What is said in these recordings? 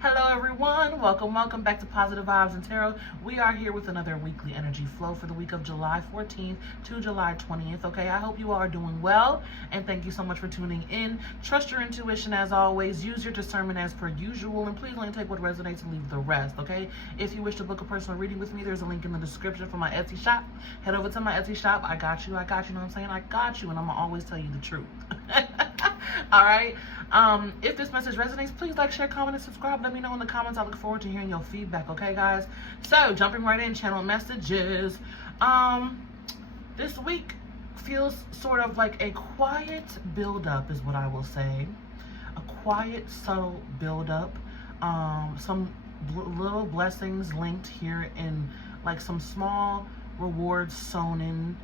Hello everyone, welcome back to Positive Vibes and Tarot. We are here with another weekly energy flow for the week of July 14th to July 20th. Okay, I hope you all are doing well, and thank you so much for tuning in. Trust your intuition as always, use your discernment as per usual, and please only take what resonates and leave the rest. Okay, if you wish to book a personal reading with me, there's a link in the description for my Etsy shop. Head over to my Etsy shop. I got you, know what I'm saying? I got you, and I'm gonna always tell you the truth. All right. If this message resonates, please like, share, comment, and subscribe. Let me know in the comments. I look forward to hearing your feedback. Okay, guys? So, jumping right in, channel messages. This week feels sort of like a quiet build-up is what I will say. A quiet, subtle build-up. Some little blessings linked here in like some small rewards sewn in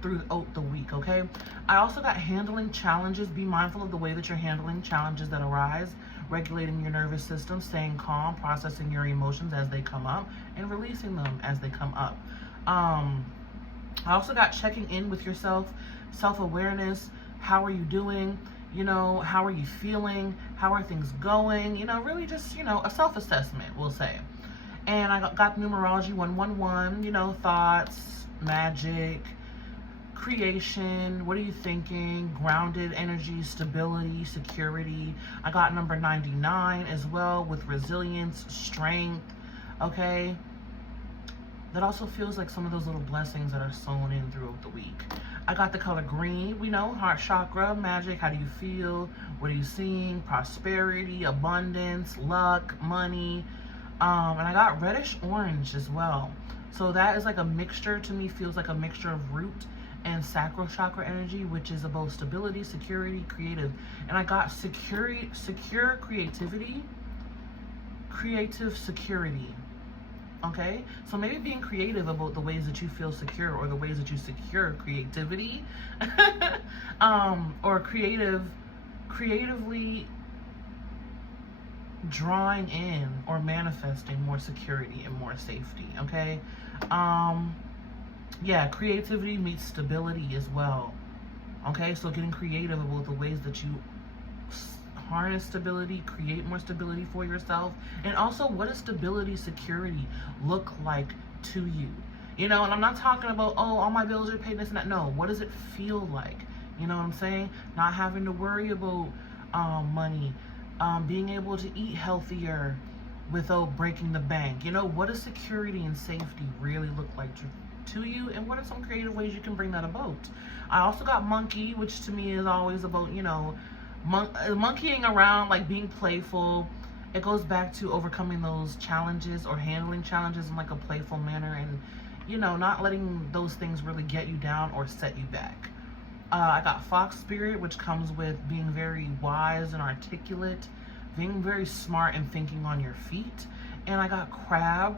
throughout the week, okay? I also got handling challenges. Be mindful of the way that you're handling challenges that arise, regulating your nervous system, staying calm, processing your emotions as they come up, and releasing them as they come up. I also got checking in with yourself, self-awareness. How are you doing? You know, how are you feeling? How are things going? You know, really just, you know, a self-assessment, we'll say. And I got numerology 111, you know, thoughts, magic, creation, what are you thinking, grounded energy, stability, security. I got number 99 as well with resilience, strength, okay? That also feels like some of those little blessings that are sewn in throughout the week. I got the color green, we know, heart chakra, magic, how do you feel, what are you seeing, prosperity, abundance, luck, money, and I got reddish orange as well. So that is like a mixture, to me feels like a mixture of root and sacral chakra energy, which is about stability, security, creative. And I got secure creativity, creative security. Okay, so maybe being creative about the ways that you feel secure, or the ways that you secure creativity, or creatively drawing in or manifesting more security and more safety. Okay, yeah, creativity meets stability as well. Okay, so getting creative about the ways that you harness stability, create more stability for yourself. And also, what does stability, security look like to you? You know, and I'm not talking about, oh, all my bills are paid, this and that. No, what does it feel like? You know what I'm saying? Not having to worry about money, being able to eat healthier without breaking the bank. You know, what does security and safety really look like to you, and what are some creative ways you can bring that about? I also got monkey, which to me is always about, you know, monkeying around, like being playful. It goes back to overcoming those challenges or handling challenges in like a playful manner, and, you know, not letting those things really get you down or set you back. I got fox spirit, which comes with being very wise and articulate, being very smart and thinking on your feet. And I got crab,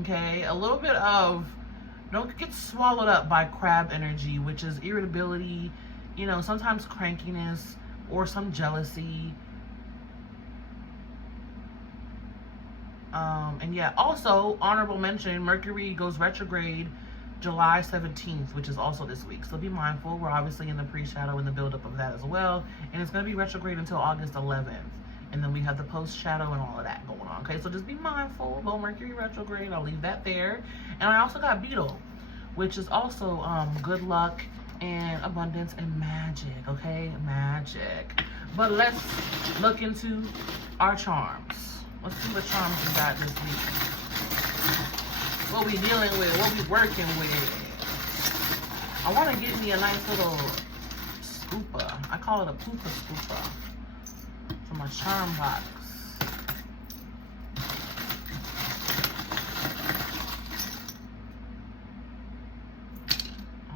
okay, a little bit of don't get swallowed up by crab energy, which is irritability, you know, sometimes crankiness or some jealousy. And yeah, also honorable mention, Mercury goes retrograde July 17th, which is also this week. So be mindful. We're obviously in the pre-shadow and the buildup of that as well. And it's going to be retrograde until August 11th. And then we have the post-shadow and all of that going on. Okay, so just be mindful about Mercury retrograde. I'll leave that there. And I also got beetle, which is also good luck and abundance and magic. Okay, magic. But let's look into our charms. Let's see what charms we got this week. What we dealing with, what we working with. I want to get me a nice little scooper. I call it a pooper scooper. For my charm box.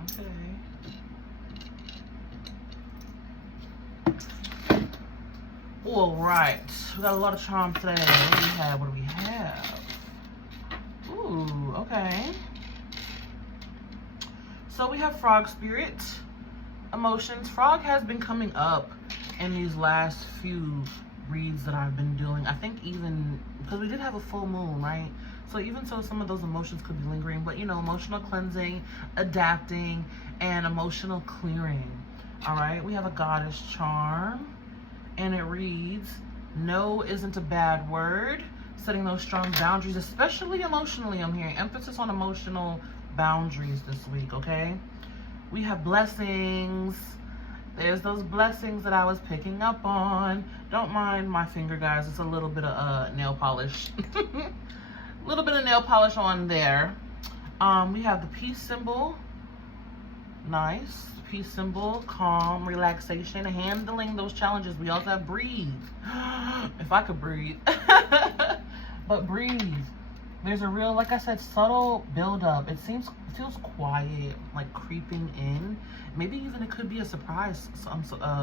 Okay. All right. We got a lot of charms today. What do we have? Ooh, okay. So we have frog spirit. Emotions. Frog has been coming up in these last few reads that I've been doing. I think even because we did have a full moon, right? So even so, some of those emotions could be lingering, but you know, emotional cleansing, adapting, and emotional clearing. All right, we have a goddess charm, and it reads, No isn't a bad word. Setting those strong boundaries, especially emotionally, I'm hearing. Emphasis on emotional boundaries this week, okay? We have blessings. There's those blessings that I was picking up on. Don't mind my finger, guys. It's a little bit of nail polish. A little bit of nail polish on there. We have the peace symbol. Nice. Peace symbol, calm, relaxation, handling those challenges. We also have breathe. If I could breathe. But breathe. There's a real, like I said, subtle buildup. It feels quiet, like creeping in. Maybe even it could be a surprise,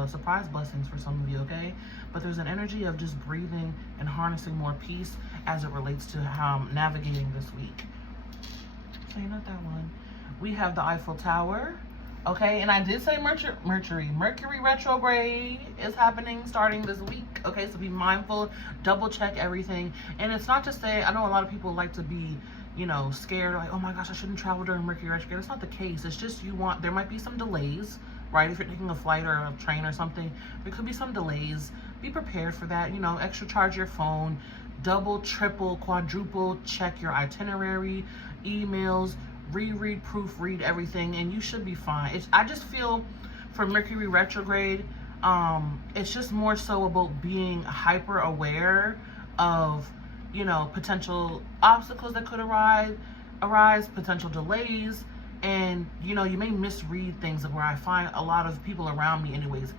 surprise blessings for some of you, okay? But there's an energy of just breathing and harnessing more peace as it relates to navigating this week. So not that one. We have the Eiffel Tower. Okay, and I did say Mercury retrograde is happening starting this week. Okay, so be mindful, double check everything. And it's not to say, I know a lot of people like to be, you know, scared, like, oh my gosh, I shouldn't travel during Mercury retrograde. It's not the case. It's just there might be some delays, right? If you're taking a flight or a train or something, there could be some delays. Be prepared for that. You know, extra charge your phone, double, triple, quadruple check your itinerary, emails, reread, proofread everything, and you should be fine. I just feel for Mercury retrograde, it's just more so about being hyper aware of, you know, potential obstacles that could arise, potential delays, and, you know, you may misread things where I find a lot of people around me anyways,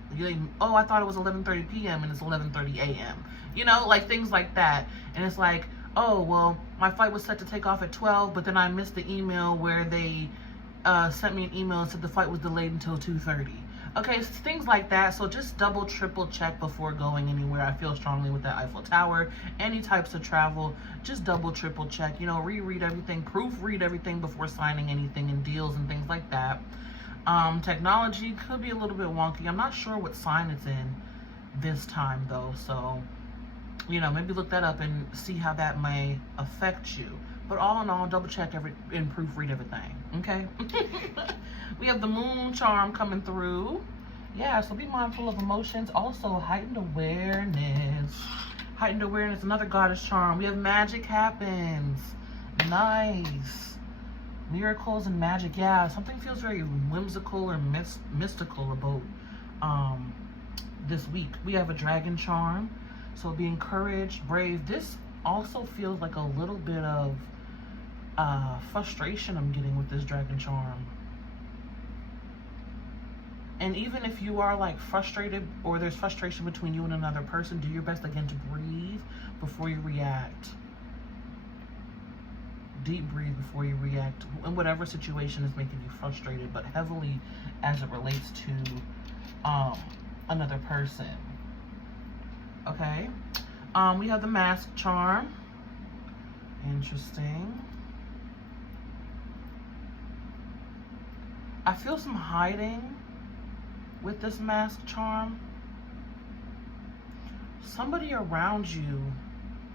oh, I thought it was 11:30 p.m. and it's 11:30 a.m. You know, like things like that. And it's like, oh, well, my flight was set to take off at 12, but then I missed the email where they sent me an email and said the flight was delayed until 2:30. Okay, so things like that. So just double, triple check before going anywhere. I feel strongly with that Eiffel Tower. Any types of travel, just double, triple check. You know, reread everything, proofread everything before signing anything and deals and things like that. Technology could be a little bit wonky. I'm not sure what sign it's in this time, though. So, you know, maybe look that up and see how that may affect you. But all in all, double check and proofread everything, okay? We have the moon charm coming through. Yeah, so be mindful of emotions. Also, heightened awareness. Heightened awareness, another goddess charm. We have magic happens. Nice. Miracles and magic. Yeah, something feels very whimsical or mystical about this week. We have a dragon charm. So be encouraged, brave. This also feels like a little bit of frustration I'm getting with this dragon charm. And even if you are like frustrated or there's frustration between you and another person, do your best again to breathe before you react. Deep breathe before you react in whatever situation is making you frustrated, but heavily as it relates to another person. Okay, we have the mask charm. Interesting. I feel some hiding with this mask charm. Somebody around you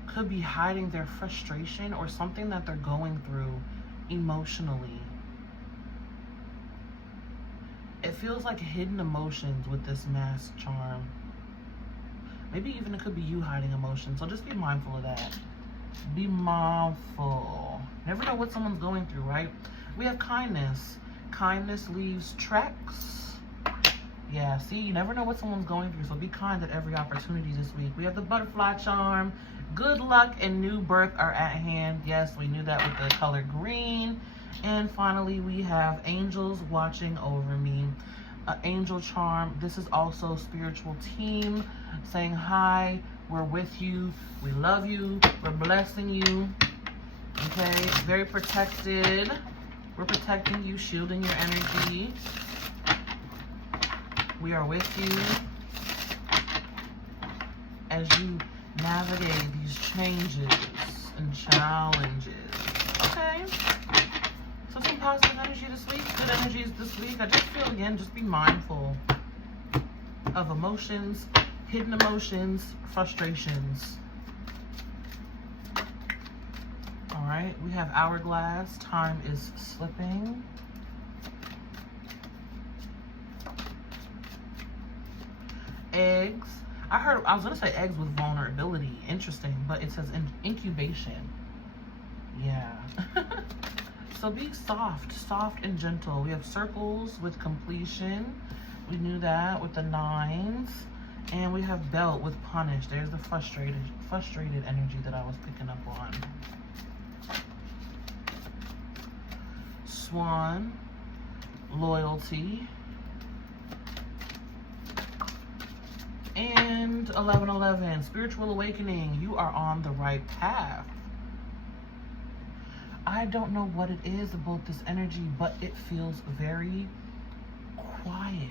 could be hiding their frustration or something that they're going through emotionally. It feels like hidden emotions with this mask charm. Maybe even it could be you hiding emotions. So just be mindful of that. Be mindful. Never know what someone's going through, right? We have kindness. Kindness leaves tracks. Yeah, see, you never know what someone's going through. So be kind at every opportunity this week. We have the butterfly charm. Good luck and new birth are at hand. Yes, we knew that with the color green. And finally, we have angels watching over me. Angel charm. This is also spiritual team saying hi, we're with you, we love you, we're blessing you. Okay, very protected. We're protecting you, shielding your energy. We are with you as you navigate these changes and challenges. Okay. So some positive energy this week, good energies this week. I just feel, again, just be mindful of emotions, hidden emotions, frustrations. All right, we have hourglass. Time is slipping. Eggs. I was gonna say eggs with vulnerability. Interesting, but it says incubation. Yeah. So be soft and gentle. We have circles with completion. We knew that with the 9s. And we have belt with punish. There's the frustrated energy that I was picking up on. Swan, loyalty. And 1111, spiritual awakening. You are on the right path. I don't know what it is about this energy, but it feels very quiet.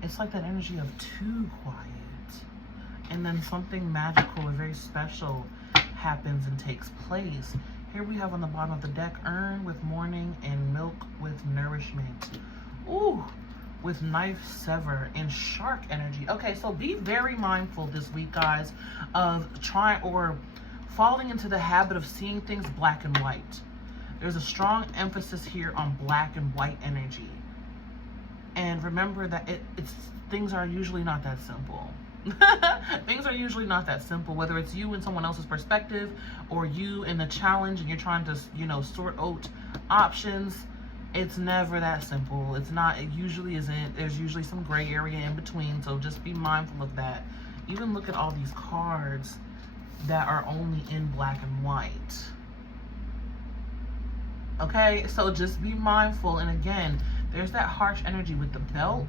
It's like that energy of too quiet. And then something magical or very special happens and takes place. Here we have on the bottom of the deck, urn with mourning and milk with nourishment. Ooh, with knife sever and shark energy. Okay, so be very mindful this week, guys, of trying or falling into the habit of seeing things black and white. There's a strong emphasis here on black and white energy. And remember that things are usually not that simple. Things are usually not that simple, whether it's you in someone else's perspective or you in the challenge and you're trying to, you know, sort out options. It's never that simple. It's not, it usually isn't. There's usually some gray area in between, so just be mindful of that. Even look at all these cards that are only in black and white. Okay, so just be mindful. And again, there's that harsh energy with the belt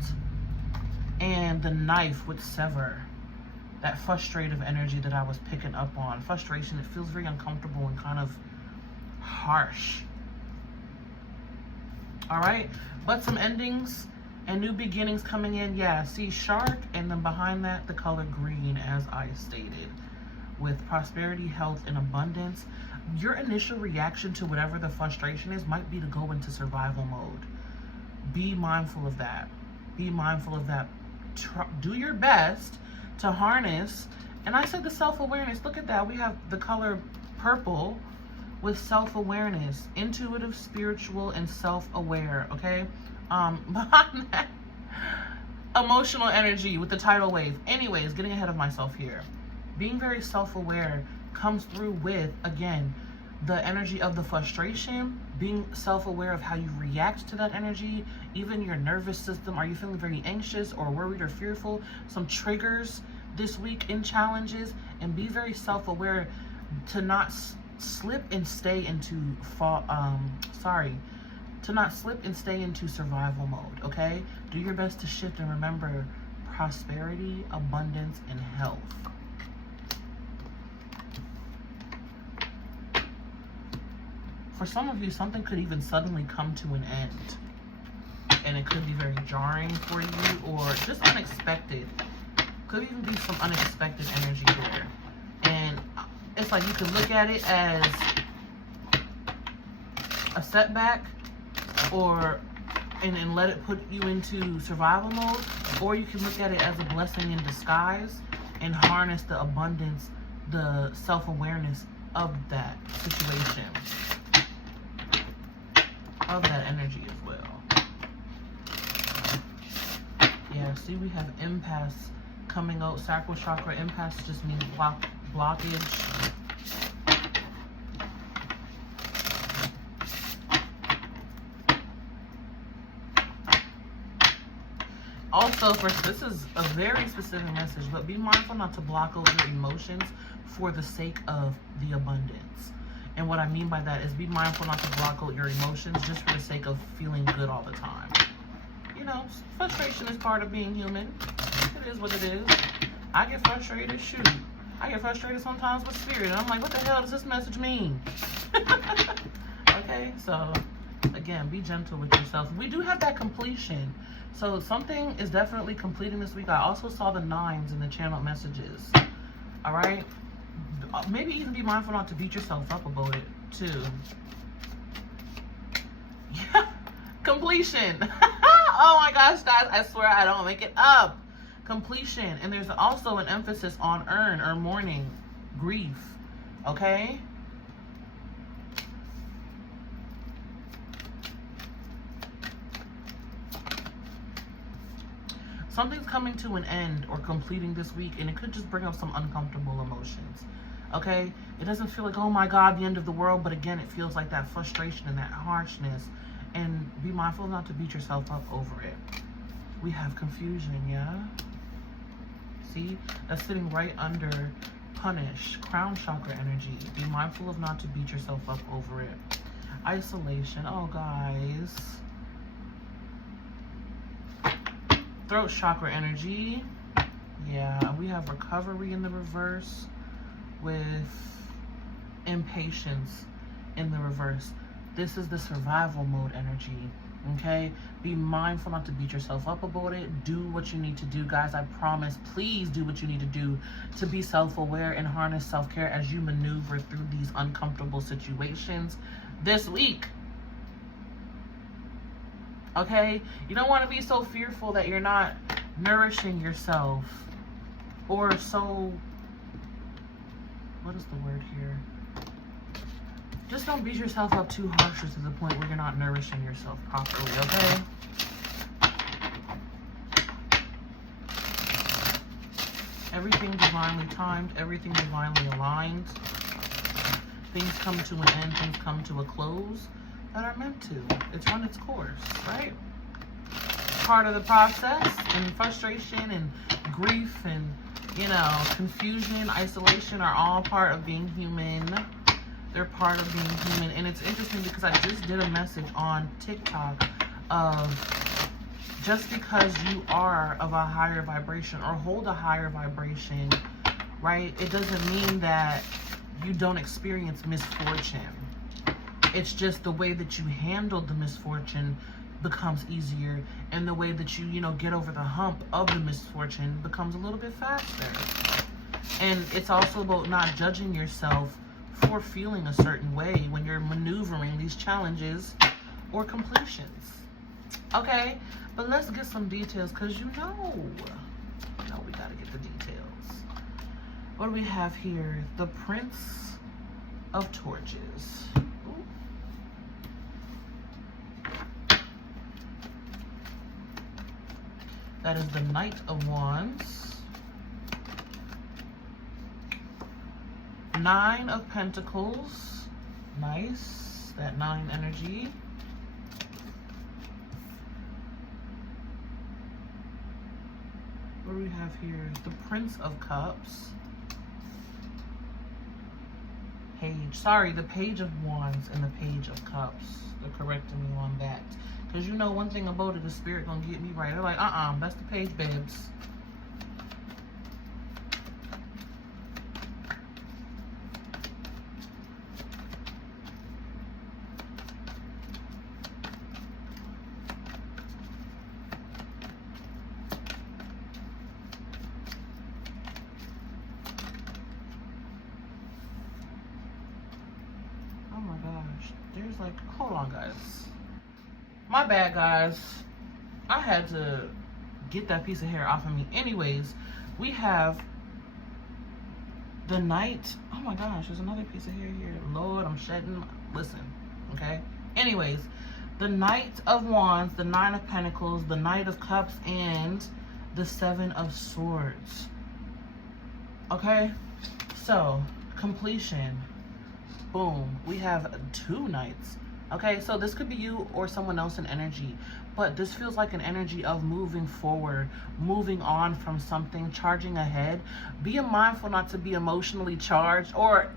and the knife with sever. That frustrative energy that I was picking up on. Frustration, it feels very uncomfortable and kind of harsh. All right, but some endings and new beginnings coming in. Yeah, see shark, and then behind that, the color green, as I stated, with prosperity, health, and abundance. Your initial reaction to whatever the frustration is might be to go into survival mode. Be mindful of that. Be mindful of that. Do your best to harness. And I said the self-awareness. Look at that. We have the color purple with self-awareness, intuitive, spiritual, and self-aware. Okay. Behind that, emotional energy with the tidal wave. Anyways, getting ahead of myself here. Being very self-aware comes through with, again, the energy of the frustration, being self-aware of how you react to that energy, even your nervous system. Are you feeling very anxious or worried or fearful? Some triggers this week in challenges, and be very self-aware to not slip and stay into to not slip and stay into survival mode. Okay, do your best to shift and remember prosperity, abundance, and health. For some of you, something could even suddenly come to an end. And it could be very jarring for you or just unexpected. Could even be some unexpected energy there. And it's like you could look at it as a setback and let it put you into survival mode. Or you can look at it as a blessing in disguise and harness the abundance, the self-awareness of that situation. Of that energy as well. Yeah, see, we have impasse coming out. Sacral chakra impasse just means blockage. Also, this is a very specific message, but be mindful not to block over your emotions for the sake of the abundance. And what I mean by that is be mindful not to block out your emotions just for the sake of feeling good all the time. You know, frustration is part of being human. It is what it is. I get frustrated, shoot. I get frustrated sometimes with spirit. And I'm like, what the hell does this message mean? Okay, so again, be gentle with yourself. We do have that completion. So something is definitely completing this week. I also saw the 9s in the channel messages. All right. Maybe even be mindful not to beat yourself up about it too. Yeah, completion. Oh my gosh, guys, I swear I don't make it up. Completion. And there's also an emphasis on urn or mourning, grief. Okay. something's coming to an end or completing this week, and it could just bring up some uncomfortable emotions. Okay, it doesn't feel like, oh my God, the end of the world, but again, it feels like that frustration and that harshness. And be mindful not to beat yourself up over it. We have confusion, yeah? See, that's sitting right under punish, crown chakra energy. Be mindful of not to beat yourself up over it. Isolation, oh guys. Throat chakra energy. Yeah, we have recovery in the reverse with impatience in the reverse. This is the survival mode energy, okay? Be mindful not to beat yourself up about it. Do what you need to do, guys. I promise, please do what you need to do to be self-aware and harness self-care as you maneuver through these uncomfortable situations this week. Okay? You don't want to be so fearful that you're not nourishing yourself, or so, what is the word here? Just don't beat yourself up too harshly to the point where you're not nourishing yourself properly, okay? Everything divinely timed, everything divinely aligned. Things come to an end, things come to a close that are meant to. It's run its course, right? Part of the process, and frustration and grief and, you know, confusion, isolation are all part of being human. They're part of being human. And it's interesting because I just did a message on TikTok of just because you are of a higher vibration or hold a higher vibration, right? It doesn't mean that you don't experience misfortune. It's just the way that you handle the misfortune becomes easier, and the way that you know, get over the hump of the misfortune becomes a little bit faster. And it's also about not judging yourself for feeling a certain way when you're maneuvering these challenges or completions. Okay, but let's get some details, because you know we gotta get the details. What do we have here? The Prince of Torches. Ooh. That is the Knight of Wands. Nine of Pentacles. Nice. That 9 energy. What do we have here? The Prince of Cups. Page. Sorry, the Page of Wands and the Page of Cups. They're correcting me on that. Because you know one thing about it, the Spirit gonna get me right. They're like, that's the Page, babes. Oh my gosh. There's like, hold on, guys. My bad, guys. I had to get that piece of hair off of me. Anyways, we have the Knight. Oh my gosh, there's another piece of hair here. Lord, I'm shedding. Listen, okay? Anyways, the Knight of Wands, the 9 of Pentacles, the Knight of Cups, and the 7 of Swords. Okay? So, completion. Boom. We have 2 Knights. Okay, so this could be you or someone else in energy, but this feels like an energy of moving forward, moving on from something, charging ahead. Be mindful not to be emotionally charged or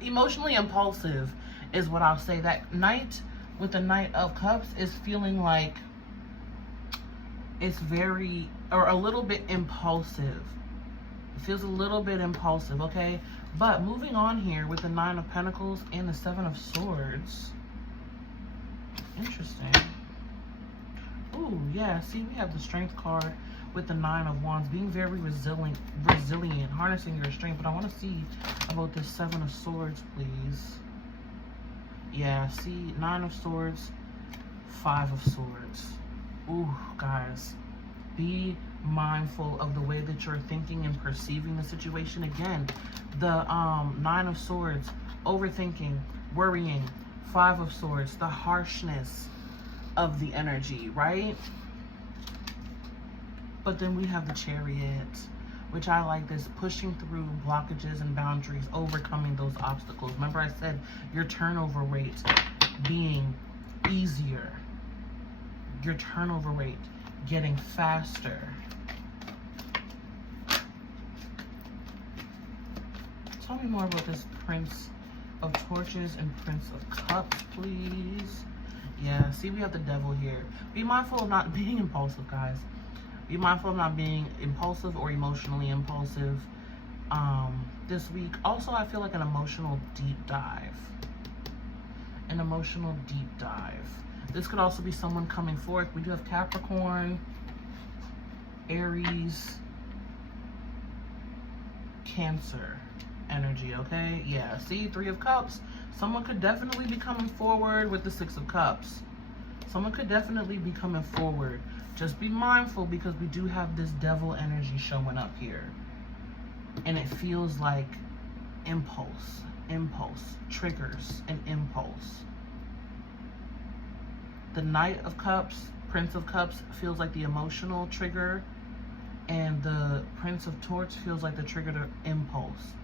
emotionally impulsive is what I'll say. That Knight with the Knight of Cups is feeling like it's very, or a little bit impulsive. It feels a little bit impulsive, okay? But moving on here with the 9 of Pentacles and the 7 of Swords. Interesting. Ooh, yeah. See, we have the Strength card with the 9 of Wands. Being very resilient, harnessing your strength. But I want to see about this 7 of Swords, please. Yeah, see, 9 of Swords, 5 of Swords. Ooh, guys. Be mindful of the way that you're thinking and perceiving the situation. Again, the 9 of Swords, overthinking, worrying. 5 of Swords, the harshness of the energy, right? But then we have the Chariot, which I like this, pushing through blockages and boundaries, overcoming those obstacles. Remember I said your turnover rate being easier. Your turnover rate getting faster. Tell me more about this Prince of Torches and Prince of Cups, please. Yeah, see, we have the Devil here. Be mindful of not being impulsive, guys. Be mindful of not being impulsive or emotionally impulsive this week. Also, I feel like an emotional deep dive. An emotional deep dive. This could also be someone coming forth. We do have Capricorn, Aries, Cancer energy, okay? Yeah, see, 3 of Cups. Someone could definitely be coming forward with the 6 of Cups. Someone could definitely be coming forward. Just be mindful because we do have this Devil energy showing up here. And it feels like impulse, triggers an impulse. The Knight of Cups, Prince of Cups feels like the emotional trigger. And the Prince of Torch feels like the trigger to impulse.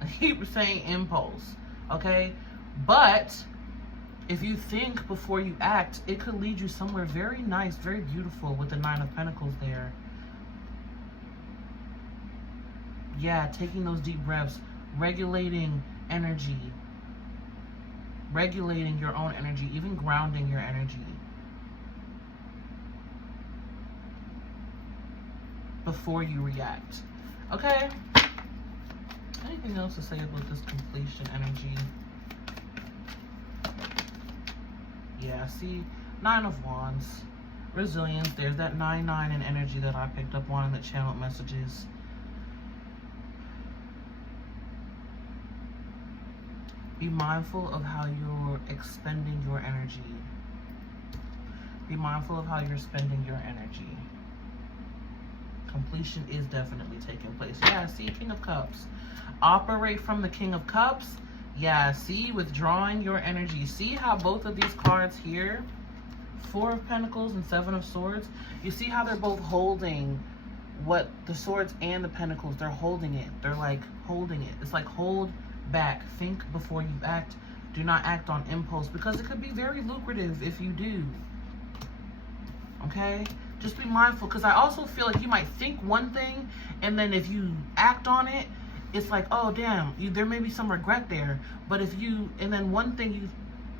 I keep saying impulse, okay? But if you think before you act, it could lead you somewhere very nice, very beautiful with the 9 of Pentacles there. Yeah, taking those deep breaths, regulating energy, regulating your own energy, even grounding your energy. Before you react. Okay? Anything else to say about this completion energy? Yeah, see? 9 of Wands. Resilience. There's that 9-9 in energy that I picked up on in the channeled messages. Be mindful of how you're expending your energy. Be mindful of how you're spending your energy. Completion is definitely taking place. Yeah, see, King of Cups. Operate from the King of Cups. Yeah, see, withdrawing your energy. See how both of these cards here, 4 of Pentacles and 7 of Swords, you see how they're both holding what the Swords and the Pentacles, they're holding it. They're like holding it. It's like hold back. Think before you act. Do not act on impulse because it could be very lucrative if you do. Okay? Just be mindful because I also feel like you might think one thing and then if you act on it, it's like, oh, damn, there may be some regret there. But if you, and then one thing you,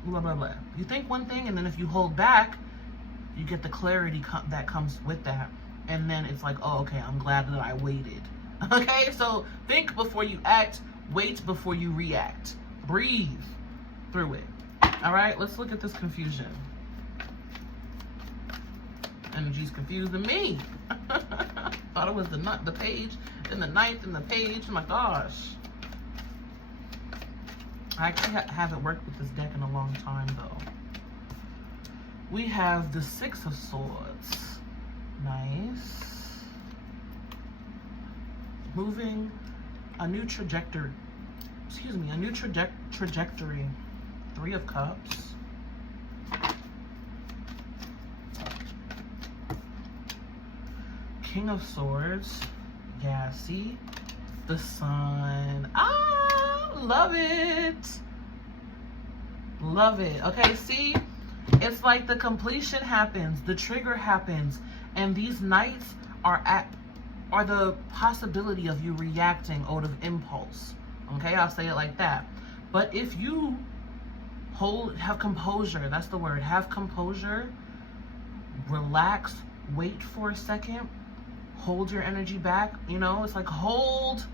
blah, blah, blah. You think one thing and then if you hold back, you get the clarity that comes with that. And then it's like, oh, okay, I'm glad that I waited. Okay, so think before you act, wait before you react. Breathe through it. All right, let's look at this confusion. Energy's confusing me. Thought it was the page, then the 9th, and the page. Oh my gosh. I actually haven't worked with this deck in a long time though. We have the 6 of Swords. Nice. Moving a new trajectory. Excuse me, a new trajectory. 3 of Cups. King of Swords. Yeah, see? The Sun. Ah, love it. Love it. Okay, see? It's like the completion happens, the trigger happens, and these nights are the possibility of you reacting out of impulse. Okay, I'll say it like that. But if you have composure, that's the word, have composure, relax, wait for a second, hold your energy back, you know, it's like hold,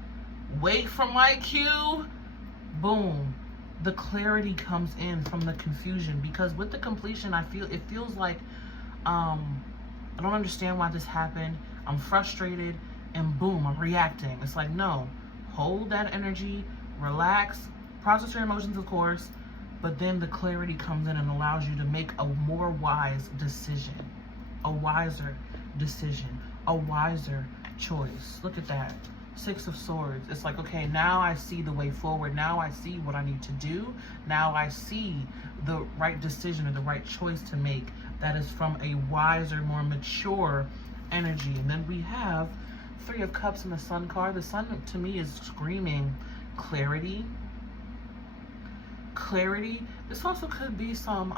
wait for my cue, boom, the clarity comes in from the confusion. Because with the completion, it feels like I don't understand why this happened, I'm frustrated, and boom, I'm reacting. It's like, no, hold that energy, relax, process your emotions, of course, but then the clarity comes in and allows you to make a more wise decision, a wiser decision, a wiser choice. Look at that. 6 of Swords. It's like, okay, now I see the way forward. Now I see what I need to do. Now I see the right decision or the right choice to make that is from a wiser, more mature energy. And then we have Three of Cups and the Sun card. The Sun to me is screaming clarity. Clarity. This also could be some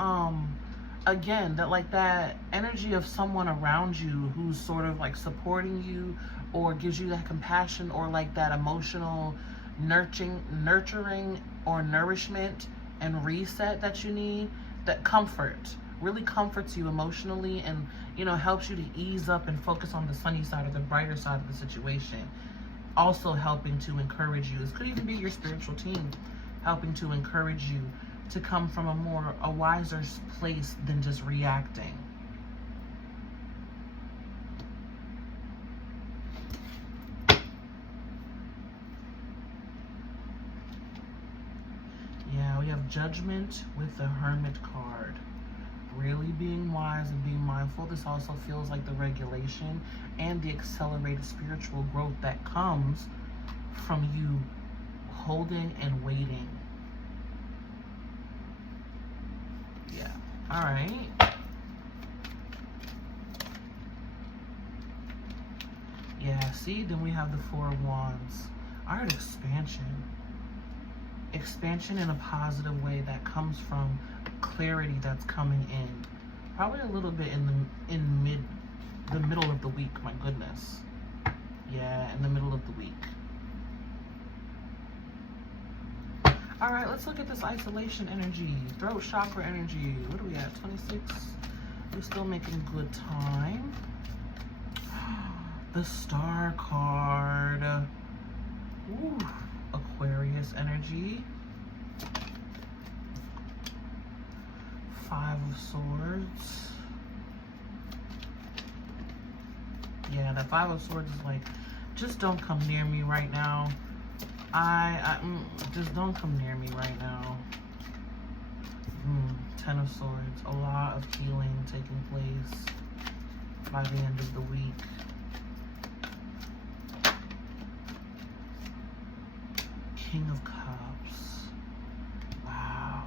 again, that like that energy of someone around you who's sort of like supporting you or gives you that compassion or like that emotional nurturing or nourishment and reset that you need. That comfort really comforts you emotionally and, you know, helps you to ease up and focus on the sunny side or the brighter side of the situation. Also helping to encourage you. This could even be your spiritual team helping to encourage you to come from a wiser place than just reacting. Yeah, we have Judgment with the Hermit card. Really being wise and being mindful. This also feels like the regulation and the accelerated spiritual growth that comes from you holding and waiting. Yeah. All right. Yeah, see, then we have the Four of Wands. I heard expansion. Expansion in a positive way that comes from clarity that's coming in. Probably a little bit in the middle of the week, my goodness. Yeah, in the middle of the week. All right, let's look at this isolation energy, throat chakra energy. What are we at, 26? We're still making good time. The Star card. Ooh, Aquarius energy. Five of Swords. Yeah, that Five of Swords is like, just don't come near me right now. Just don't come near me right now. Ten of Swords. A lot of healing taking place by the end of the week. King of Cups. Wow.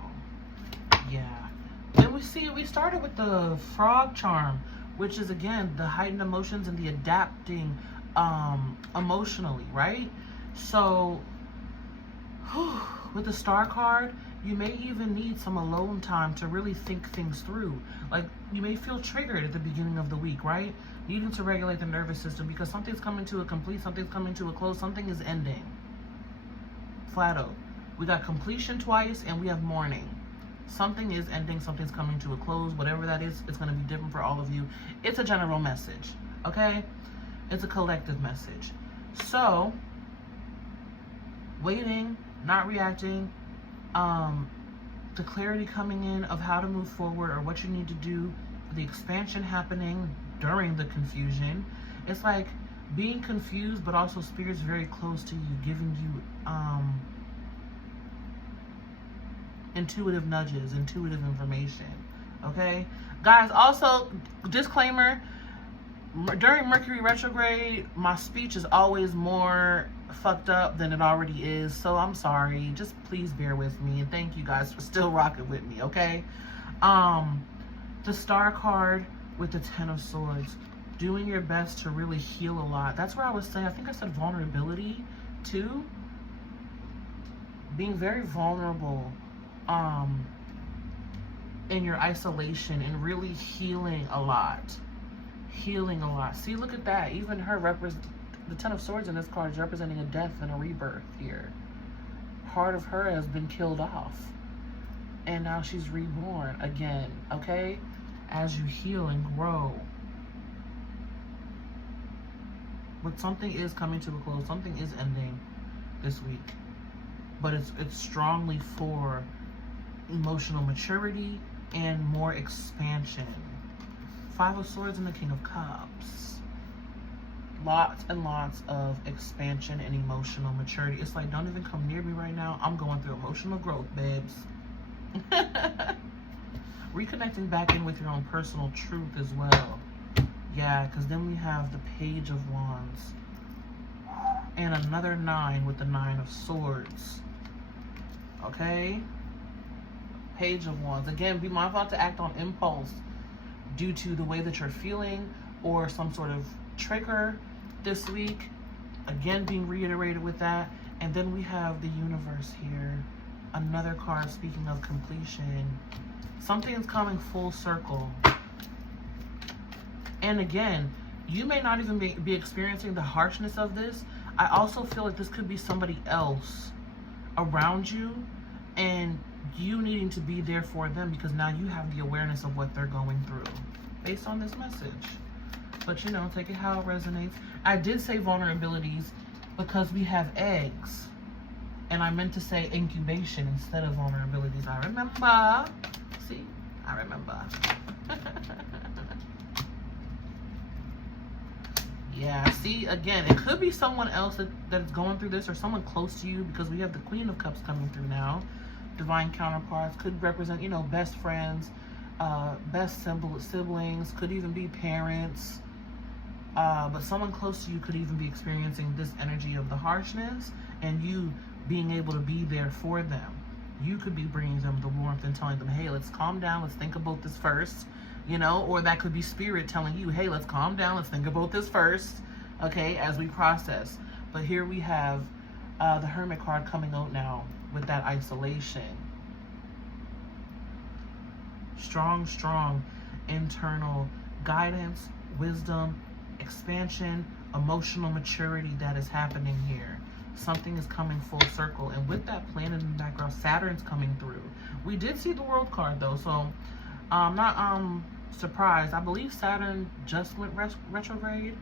Yeah. Then we started with the Frog charm, which is again the heightened emotions and the adapting emotionally, right? So with the Star card, you may even need some alone time to really think things through. Like, you may feel triggered at the beginning of the week, right? Needing to regulate the nervous system because something's coming to a complete, something's coming to a close, something is ending. Flat-o. We got completion twice and we have mourning. Something is ending, something's coming to a close. Whatever that is, it's going to be different for all of you. It's a general message, okay? It's a collective message. So, waiting, not reacting, the clarity coming in of how to move forward or what you need to do, the expansion happening during the confusion. It's like being confused, but also Spirit's very close to you, giving you intuitive nudges, intuitive information, okay? Guys, also, disclaimer, during Mercury retrograde, my speech is always more fucked up than it already is, so I'm sorry. Just please bear with me, and thank you guys for still rocking with me, okay? The Star card with the Ten of Swords, doing your best to really heal a lot. That's where I was saying, I think I said vulnerability too. Being very vulnerable in your isolation and really healing a lot. Healing a lot. See, look at that. Even her the Ten of Swords in this card is representing a death and a rebirth here. Part of her has been killed off. And now she's reborn again, okay? As you heal and grow. But something is coming to a close. Something is ending this week. But it's strongly for emotional maturity and more expansion. Five of Swords and the King of Cups. Lots and lots of expansion and emotional maturity. It's like, don't even come near me right now. I'm going through emotional growth, babes. Reconnecting back in with your own personal truth as well. Yeah, because then we have the Page of Wands. And another 9 with the 9 of Swords. Okay? Page of Wands. Again, be mindful to act on impulse. due to the way that you're feeling or some sort of trigger this week. Again, being reiterated with that. And then we have the universe here. Another card speaking of completion. Something is coming full circle. And again, you may not even be experiencing the harshness of this. I also feel like this could be somebody else around you and you needing to be there for them because now you have the awareness of what they're going through based on this message. But you know, take it how it resonates. I did say vulnerabilities because we have eggs. And I meant to say incubation instead of vulnerabilities. I remember. See, I remember. Yeah, see, again, it could be someone else that's going through this or someone close to you because we have the Queen of Cups coming through now. Divine counterparts could represent, you know, best friends, best siblings, could even be parents. But someone close to you could even be experiencing this energy of the harshness and you being able to be there for them. You could be bringing them the warmth and telling them, hey, let's calm down. Let's think about this first, you know, or that could be spirit telling you, hey, let's calm down. Let's think about this first, okay, as we process. But here we have the Hermit card coming out now with that isolation. Strong, strong internal guidance, wisdom, expansion, emotional maturity that is happening here. Something is coming full circle. And with that planet in the background, Saturn's coming through. We did see the World card though, so I'm not surprised. I believe Saturn just went retrograde.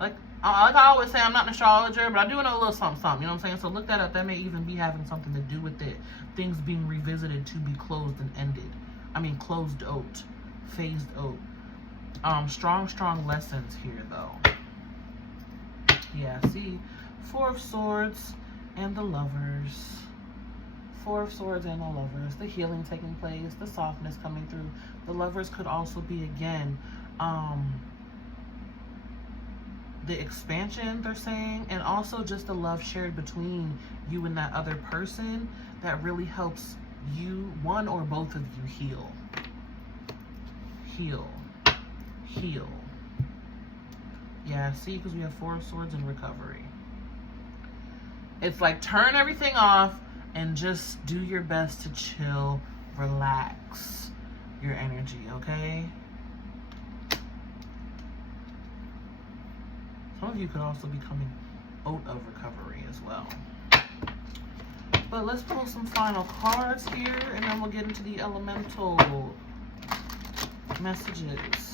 Like I always say, I'm not an astrologer, but I do know a little something, you know what I'm saying? So look that up. That may even be having something to do with it. Things being revisited to be closed and ended. I mean, closed out, phased out. Strong lessons here though. Yeah, see, Four of Swords and the Lovers. Four of Swords and the Lovers. The healing taking place, the softness coming through. The Lovers could also be, again, the expansion, they're saying, and also just the love shared between you and that other person that really helps you, one or both of you, heal. Yeah, see, because we have Four of Swords in recovery. It's like turn everything off and just do your best to chill, relax your energy, okay? Some of you could also be coming out of recovery as well. But let's pull some final cards here and then we'll get into the elemental messages.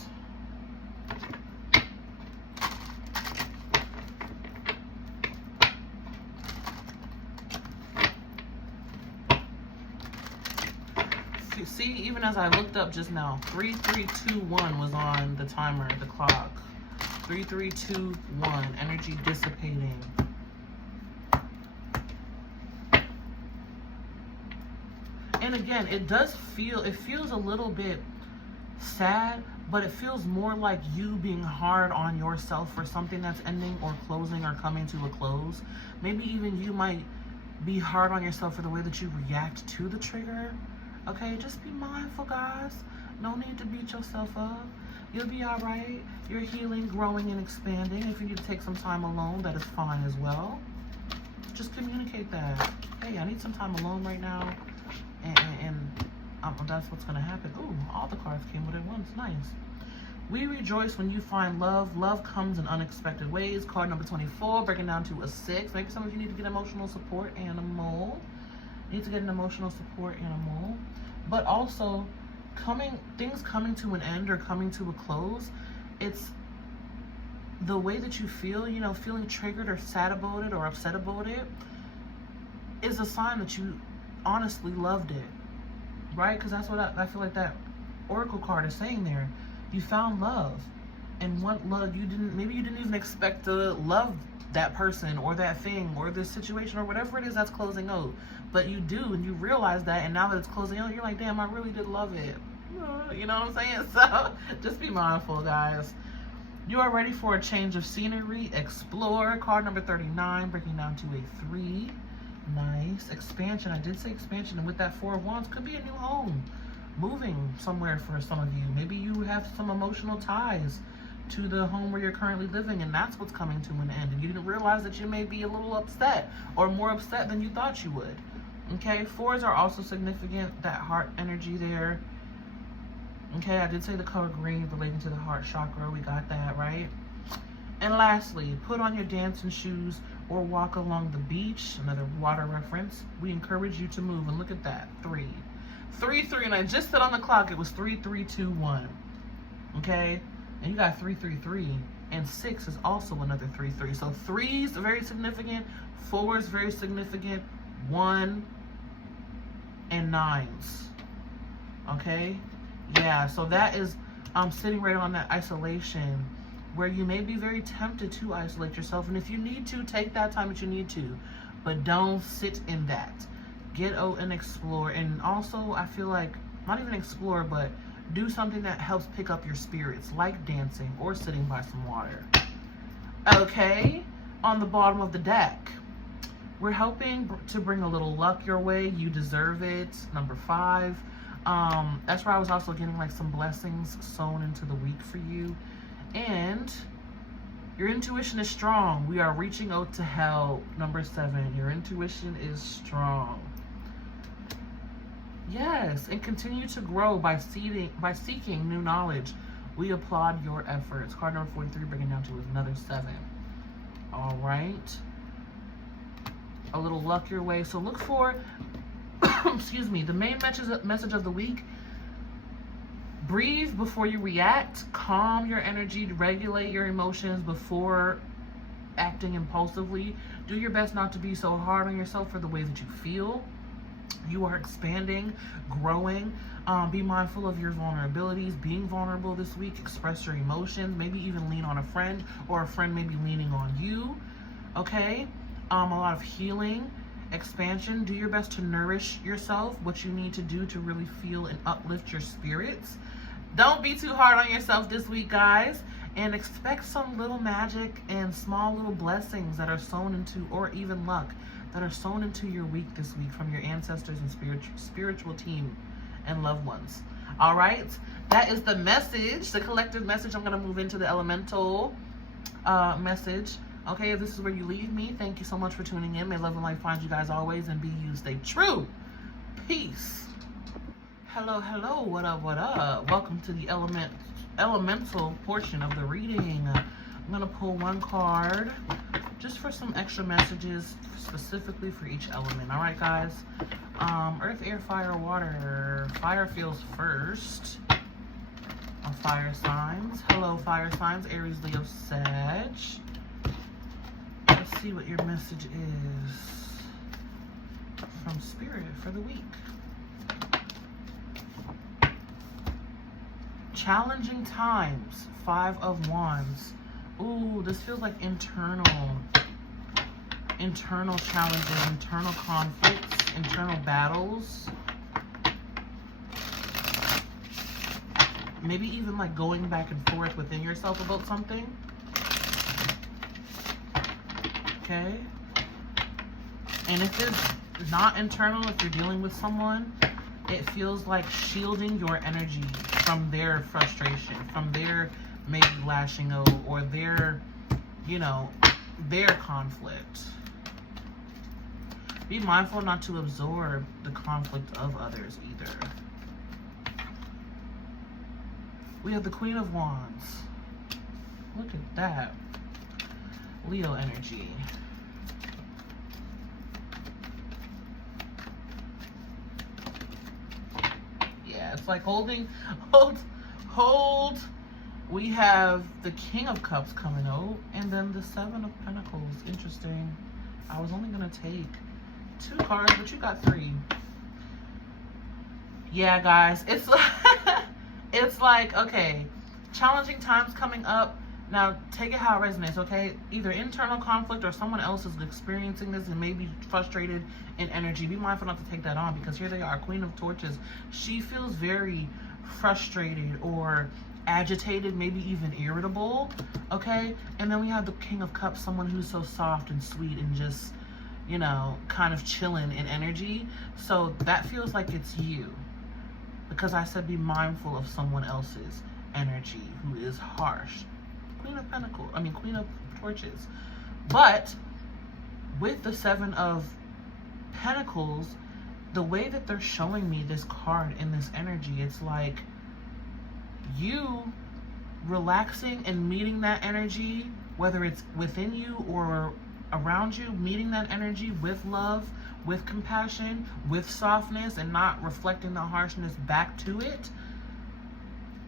See, even as I looked up just now, 3321 was on the timer, the clock. 3321, energy dissipating. And again, it feels a little bit sad, but it feels more like you being hard on yourself for something that's ending or closing or coming to a close. Maybe even you might be hard on yourself for the way that you react to the trigger. Okay, just be mindful, guys. No need to beat yourself up. You'll be all right. You're healing, growing, and expanding. If you need to take some time alone, that is fine as well. Just communicate that. Hey, I need some time alone right now. And that's what's going to happen. Ooh, all the cards came with it once. Nice. We rejoice when you find love. Love comes in unexpected ways. Card number 24, breaking down to a 6. Maybe some of you need to get emotional support animal. Need to get an emotional support animal. But also, things coming to an end or coming to a close, it's the way that you feel, you know, feeling triggered or sad about it or upset about it is a sign that you honestly loved it, right? Because that's what I feel like that Oracle card is saying there. You found love, and what love maybe you didn't even expect to love that person or that thing or this situation or whatever it is that's closing out, but you do, and you realize that, and now that it's closing out, you're like, damn, I really did love it. You know what I'm saying? So just be mindful, guys. You are ready for a change of scenery. Explore. Card number 39, breaking down to a 3. Nice. Expansion. I did say expansion, and with that 4 of Wands, could be a new home. moving somewhere for some of you. Maybe you have some emotional ties to the home where you're currently living, and that's what's coming to an end. And you didn't realize that you may be a little upset, or more upset than you thought you would. Okay, 4s are also significant, that heart energy there. Okay, I did say the color green relating to the heart chakra. We got that, right? And lastly, put on your dancing shoes or walk along the beach, another water reference. We encourage you to move, and look at that, 3. 3, 3, and I just said on the clock it was 3, 3, 2, 1. Okay, and you got 3, 3, 3, and 6 is also another 3, 3. So 3s very significant, 4s very significant, 1 and 9s. Okay, yeah. So that is sitting right on that isolation, where you may be very tempted to isolate yourself, and if you need to, take that time that you need to, but don't sit in that. Get out and explore. And also, I feel like, not even explore, but do something that helps pick up your spirits, like dancing or sitting by some water. Okay, on the bottom of the deck, we're helping to bring a little luck your way. You deserve it, number 5. That's where I was also getting like some blessings sown into the week for you. And your intuition is strong. We are reaching out to help, number 7. Your intuition is strong. Yes, and continue to grow by seeking new knowledge. We applaud your efforts. Card number 43, bringing down to another 7. All right. A little luck your way. So look for, excuse me, the main message of the week. Breathe before you react. Calm your energy. Regulate your emotions before acting impulsively. Do your best not to be so hard on yourself for the way that you feel. You are expanding, growing. Be mindful of your vulnerabilities. Being vulnerable this week. Express your emotions. Maybe even lean on a friend, or a friend may be leaning on you. Okay? A lot of healing, expansion. Do your best to nourish yourself, what you need to do to really feel and uplift your spirits. Don't be too hard on yourself this week, guys. And expect some little magic and small little blessings that are sown into, or even luck, that are sown into your week this week from your ancestors and spiritual team and loved ones. All right, that is the message, the collective message. I'm going to move into the elemental message. Okay, if this is where you leave me, thank you so much for tuning in. May love and light find you guys always, and be you. Stay true. Peace. Hello, hello. What up, what up? Welcome to the elemental portion of the reading. I'm going to pull one card just for some extra messages specifically for each element. All right, guys. Earth, air, fire, water. Fire feels first. Fire signs. Hello, fire signs. Aries, Leo, Sag. Let's see what your message is from Spirit for the week. Challenging times. 5 of Wands. Ooh, this feels like internal challenges, internal conflicts, internal battles. Maybe even like going back and forth within yourself about something. Okay. And if it's not internal, if you're dealing with someone, it feels like shielding your energy from their frustration, from their maybe lashing out, or their, you know, their conflict. Be mindful not to absorb the conflict of others either. We have the Queen of Wands. Look at that. Leo energy. Yeah, it's like hold. We have the King of Cups coming out, and then the 7 of Pentacles. Interesting. I was only gonna take 2 cards, but you got 3. Yeah, guys, it's like, it's like, okay, challenging times coming up. Now, take it how it resonates, okay? Either internal conflict or someone else is experiencing this and may be frustrated in energy. Be mindful not to take that on, because here they are, Queen of Torches. She feels very frustrated or agitated, maybe even irritable, okay? And then we have the King of Cups, someone who's so soft and sweet and just, you know, kind of chilling in energy. So that feels like it's you. because I said be mindful of someone else's energy who is harsh. Queen of Pentacles, Queen of Torches. But with the Seven of Pentacles, the way that they're showing me this card in this energy, it's like you relaxing and meeting that energy, whether it's within you or around you, meeting that energy with love, with compassion, with softness, and not reflecting the harshness back to it,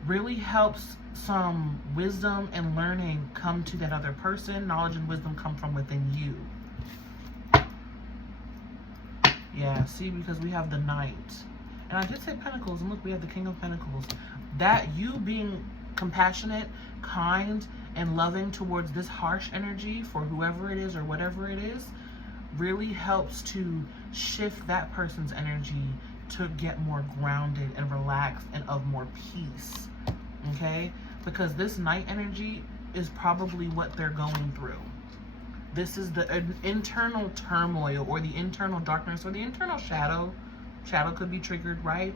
really helps some wisdom and learning come to that other person. Knowledge and wisdom come from within you. Yeah, see, because we have the Knight. And I did say Pentacles, and look, we have the King of Pentacles. That you being compassionate, kind, and loving towards this harsh energy for whoever it is or whatever it is, really helps to shift that person's energy to get more grounded and relaxed and of more peace. Okay? Because this Knight energy is probably what they're going through. This is the internal turmoil or the internal darkness or the internal shadow. Shadow could be triggered, right?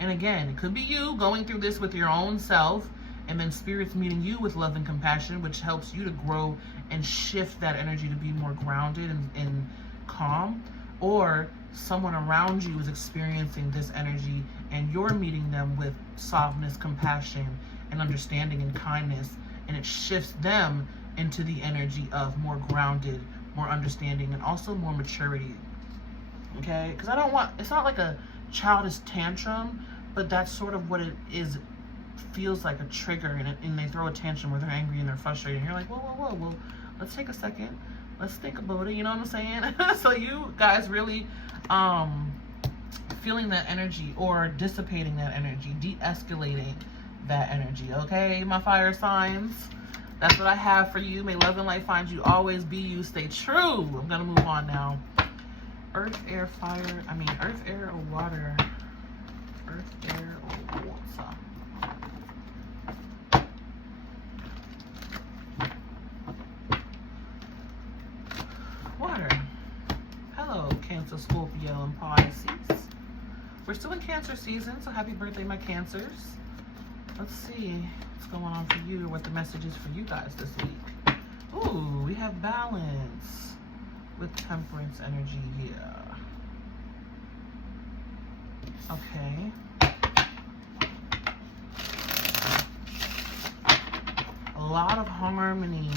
And again, it could be you going through this with your own self, and then spirits meeting you with love and compassion, which helps you to grow and shift that energy to be more grounded and calm. Or someone around you is experiencing this energy and you're meeting them with softness, compassion, and understanding and kindness, and it shifts them into the energy of more grounded, more understanding, and also more maturity. Okay? Because I don't want, it's not like a childish tantrum, but that's sort of what it is. Feels like a trigger, and they throw a tantrum where they're angry and they're frustrated, and you're like, whoa, well, let's take a second, let's think about it, you know what I'm saying? So you guys really feeling that energy or dissipating that energy, de-escalating that energy. Okay, my fire signs, that's what I have for you. May love and light find you always. Be you, stay true. I'm gonna move on now. Earth, air, fire, earth, air, or water. Earth, air, or water. Water. Hello, Cancer, Scorpio, and Pisces. We're still in Cancer season, so happy birthday, my Cancers. Let's see what's going on for you, what the message is for you guys this week. Ooh, we have balance with Temperance energy here. Okay. A lot of harmony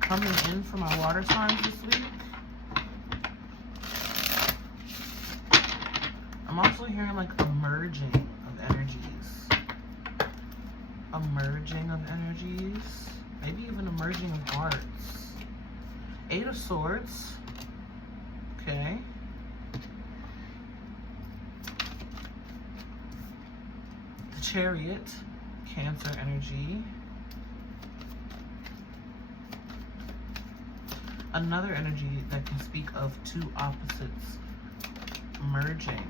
coming in for my water signs this week. I'm also hearing like a merging of energies. A merging of energies. Maybe even a merging of hearts. 8 of Swords. Okay. The Chariot. Cancer energy. Another energy that can speak of two opposites merging.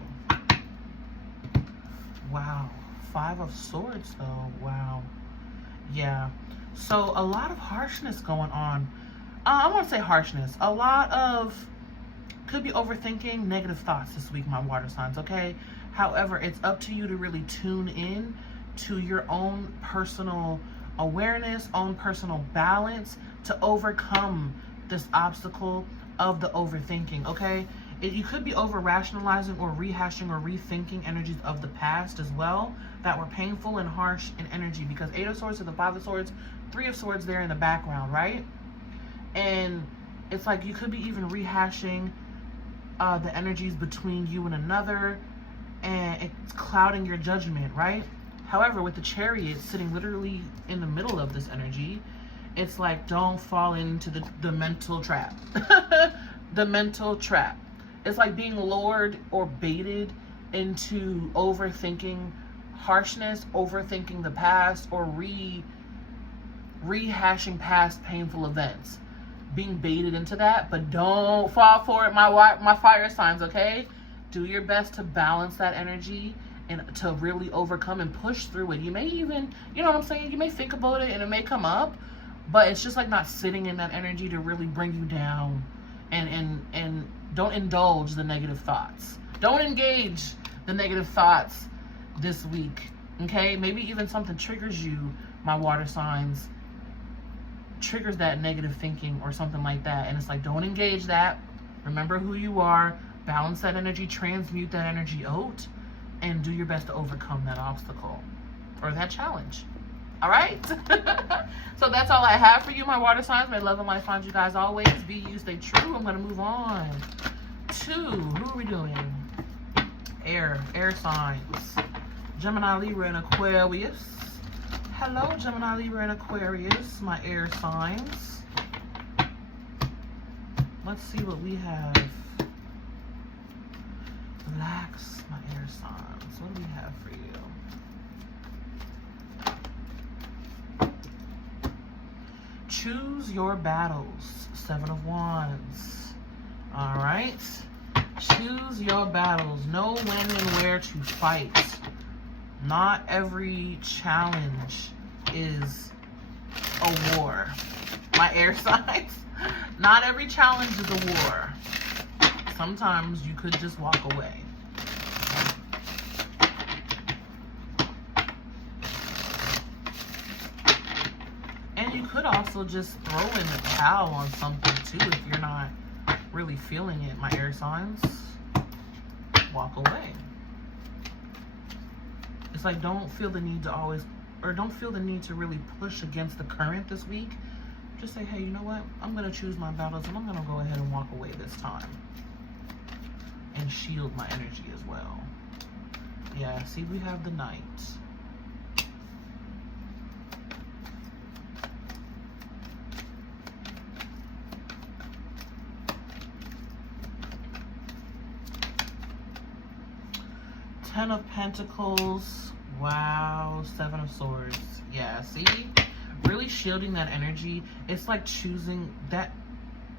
Wow. 5 of Swords though. Wow. Yeah. So a lot of harshness going on. I won't say harshness. A lot of, could be overthinking, negative thoughts this week, my water signs, okay? However, it's up to you to really tune in to your own personal awareness, own personal balance to overcome this obstacle of the overthinking, okay? You could be over-rationalizing or rehashing or rethinking energies of the past as well that were painful and harsh in energy, because 8 of Swords to the 5 of Swords, 3 of Swords there in the background, right? And it's like you could be even rehashing the energies between you and another, and it's clouding your judgment, right? However, with the Chariot sitting literally in the middle of this energy, it's like, don't fall into the mental trap. The mental trap. It's like being lured or baited into overthinking harshness, overthinking the past, or rehashing past painful events. Being baited into that, but don't fall for it, my fire signs, okay? Do your best to balance that energy and to really overcome and push through it. You may even, you know what I'm saying? You may think about it and it may come up, but it's just like not sitting in that energy to really bring you down. And don't indulge the negative thoughts. Don't engage the negative thoughts this week. Okay, maybe even something triggers you, my water signs, triggers that negative thinking or something like that. And it's like, don't engage that. Remember who you are, balance that energy, transmute that energy out, and do your best to overcome that obstacle or that challenge. All right? So that's all I have for you, my water signs. My love and light finds you guys always. Be you, stay true. I'm going to move on to, who are we doing? Air signs. Gemini, Libra, and Aquarius. Hello, Gemini, Libra, and Aquarius, my air signs. Let's see what we have. Relax, my air signs. What do we have for you? Choose your battles. 7 of Wands. All right. Choose your battles. Know when and where to fight. Not every challenge is a war. My air signs. Not every challenge is a war. Sometimes you could just walk away. And you could also just throw in the towel on something too if you're not really feeling it, my air signs. Walk away. It's like, don't feel the need to always, or don't feel the need to really push against the current this week. Just say, hey, you know what? I'm going to choose my battles and I'm going to go ahead and walk away this time. And shield my energy as well. Yeah, see, we have the Knight. Ten of Pentacles. Wow. 7 of Swords. Yeah, see? Really shielding that energy. It's like choosing that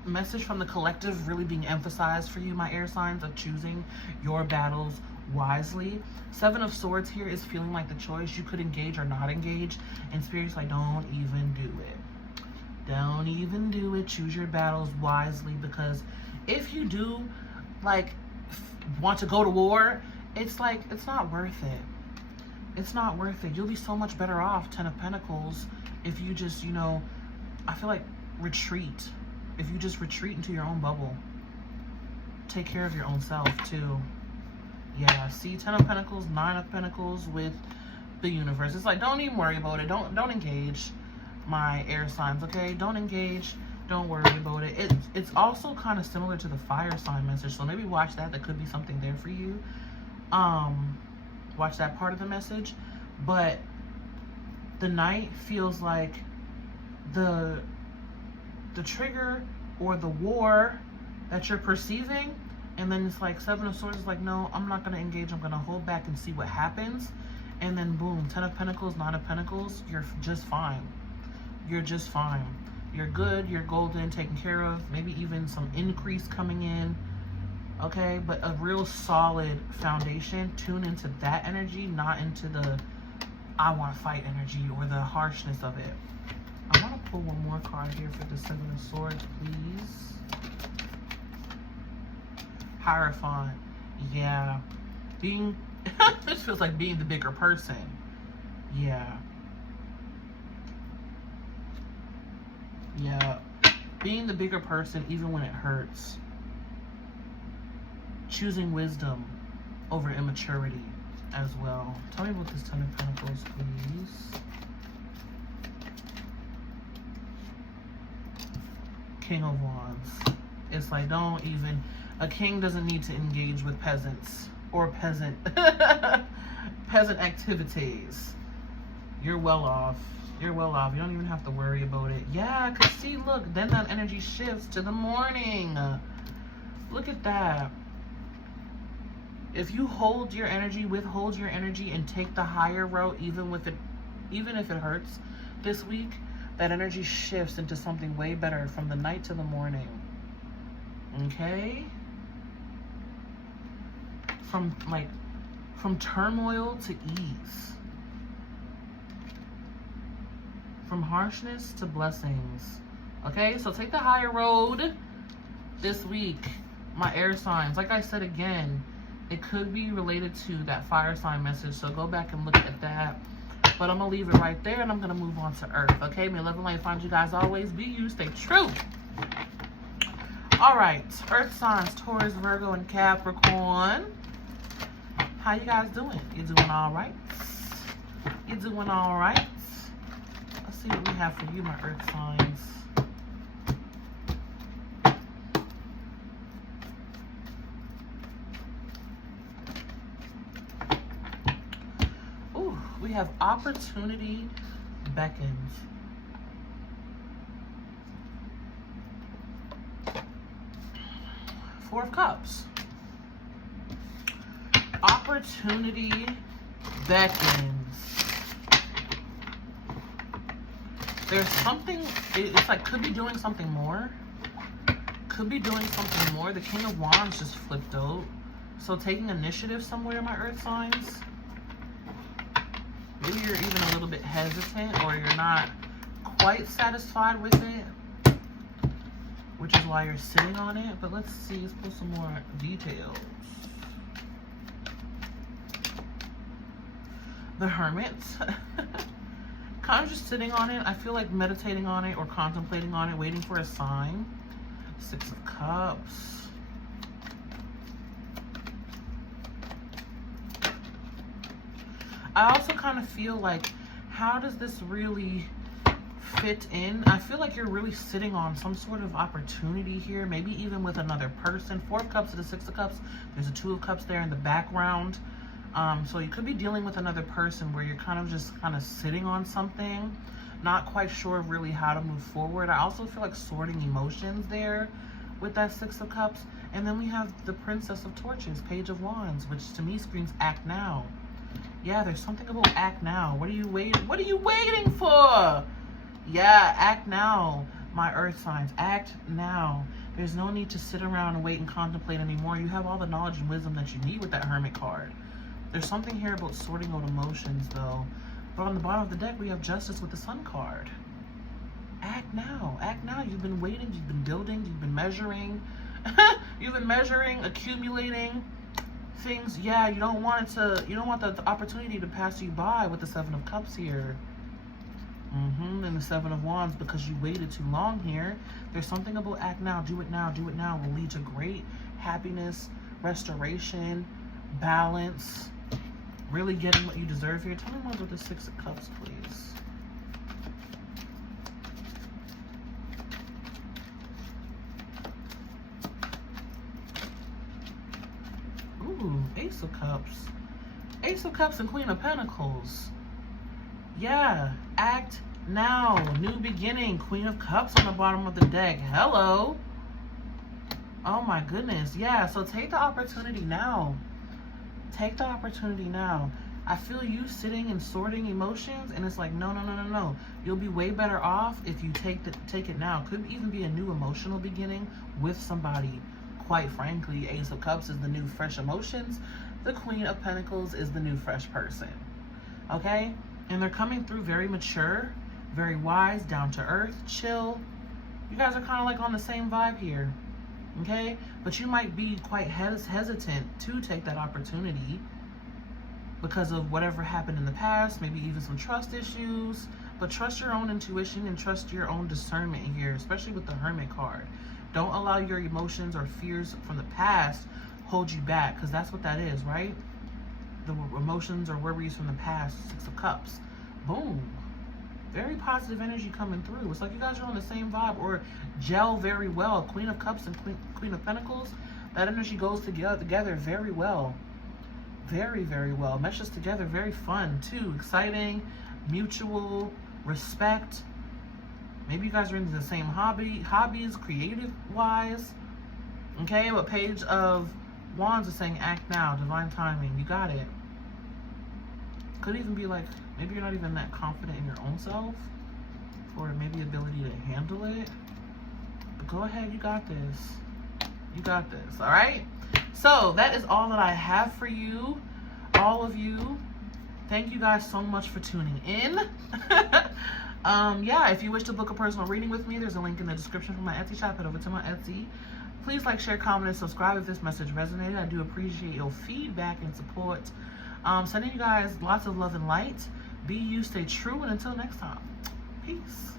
message from the collective really being emphasized for you, my air signs, of choosing your battles wisely. 7 of Swords here is feeling like the choice. You could engage or not engage. And Spirit's like, don't even do it. Don't even do it. Choose your battles wisely, because if you do, like, want to go to war, it's like, it's not worth it. It's not worth it. You'll be so much better off, 10 of Pentacles, if you just, you know, I feel like retreat. If you just retreat into your own bubble. Take care of your own self, too. Yeah, see, 10 of Pentacles, 9 of Pentacles with the universe. It's like, don't even worry about it. Don't engage, my air signs, okay? Don't engage. Don't worry about it. It's also kind of similar to the fire sign message. So maybe watch that. That could be something there for you. Watch that part of the message. But the Knight feels like the trigger or the war that you're perceiving, and then it's like 7 of Swords is like, no, I'm not going to engage. I'm going to hold back and see what happens. And then boom, 10 of Pentacles, 9 of Pentacles, you're just fine. You're just fine. You're good. You're golden, taken care of. Maybe even some increase coming in. Okay, but a real solid foundation. Tune into that energy, not into the I want to fight energy or the harshness of it. I want to pull one more card here for the 7 of Swords, please. Hierophant. Yeah. Being, this feels like being the bigger person. Yeah. Yeah. Being the bigger person even when it hurts. Choosing wisdom over immaturity as well. Tell me about this 10 of Pentacles, please. King of Wands. It's like, don't even, a king doesn't need to engage with peasants or peasant activities. You're well off. You're well off. You don't even have to worry about it. Yeah, because see, look, then that energy shifts to the morning. Look at that. If you hold your energy, withhold your energy, and take the higher route, even if it hurts this week, that energy shifts into something way better from the night to the morning. Okay? From turmoil to ease. From harshness to blessings. Okay? So take the higher road this week, my air signs. Like I said again, It could be related to that fire sign message, so go back and look at that. But I'm going to leave it right there, and I'm going to move on to Earth, okay? May love and light find you guys always. Be you. Stay true. All right. Earth signs, Taurus, Virgo, and Capricorn. How you guys doing? You doing all right? You doing all right? Let's see what we have for you, my Earth signs. Ooh, we have opportunity beckons. Four of Cups. Opportunity beckons. There's something, it's like could be doing something more. Could be doing something more. The King of Wands just flipped out. So taking initiative somewhere, my Earth signs. Maybe you're even a little bit hesitant, or you're not quite satisfied with it, which is why you're sitting on it. But let's see, let's put some more details. The Hermit. Kind of just sitting on it. I feel like meditating on it or contemplating on it, waiting for a sign. Six of Cups. I also kind of feel like, how does this really fit in? I feel like you're really sitting on some sort of opportunity here, maybe even with another person. Four of Cups to the Six of Cups. There's a Two of Cups there in the background. So you could be dealing with another person where you're kind of sitting on something, not quite sure really how to move forward. I also feel like sorting emotions there with that Six of Cups. And then we have the Princess of Torches, Page of Wands, which to me screams act now. Yeah, there's something about act now. What are you waiting for? Yeah, act now, my Earth signs. Act now. There's no need to sit around and wait and contemplate anymore. You have all the knowledge and wisdom that you need with that Hermit card. There's something here about sorting out emotions, though. But on the bottom of the deck, we have Justice with the Sun card. Act now. Act now. You've been waiting. You've been building. You've been measuring. You've been measuring, accumulating things. Yeah, you don't want the opportunity to pass you by with the Seven of Cups here. And the Seven of Wands, because you waited too long here. There's something about act now. Do it now. Do it now will lead to great happiness, restoration, balance. Really getting what you deserve here. Tell me more with the Six of Cups, please. Ooh, Ace of Cups. Ace of Cups and Queen of Pentacles. Yeah, act now. New beginning. Queen of Cups on the bottom of the deck. Hello. Oh my goodness. Yeah, so take the opportunity now. Take the opportunity now. I feel you sitting and sorting emotions, and it's like, no. You'll be way better off if you take it now. Could even be a new emotional beginning with somebody. Quite frankly, Ace of Cups is the new fresh emotions. The Queen of Pentacles is the new fresh person. Okay? And they're coming through very mature, very wise, down to earth, chill. You guys are kind of like on the same vibe here. Okay, but you might be quite hesitant to take that opportunity because of whatever happened in the past, maybe even some trust issues. But trust your own intuition and trust your own discernment here, especially with the Hermit card. Don't allow your emotions or fears from the past hold you back, because that's what that is, right? The emotions or worries from the past. Six of Cups. Boom. Very positive energy coming through. It's like you guys are on the same vibe or gel very well. Queen of Cups and Queen of Pentacles, that energy goes together very well. Very, very well. Meshes together, very fun too. Exciting, mutual, respect. Maybe you guys are into the same hobbies, creative-wise. Okay, but Page of Wands is saying act now, divine timing. You got it. Could even be like, maybe you're not even that confident in your own self, or maybe ability to handle it. But go ahead, you got this. You got this, all right? So that is all that I have for you, all of you. Thank you guys so much for tuning in. Yeah, if you wish to book a personal reading with me, there's a link in the description for my Etsy shop. Head over to my Etsy. Please like, share, comment, and subscribe if this message resonated. I do appreciate your feedback and support. Sending you guys lots of love and light. Be you, stay true, and until next time, peace.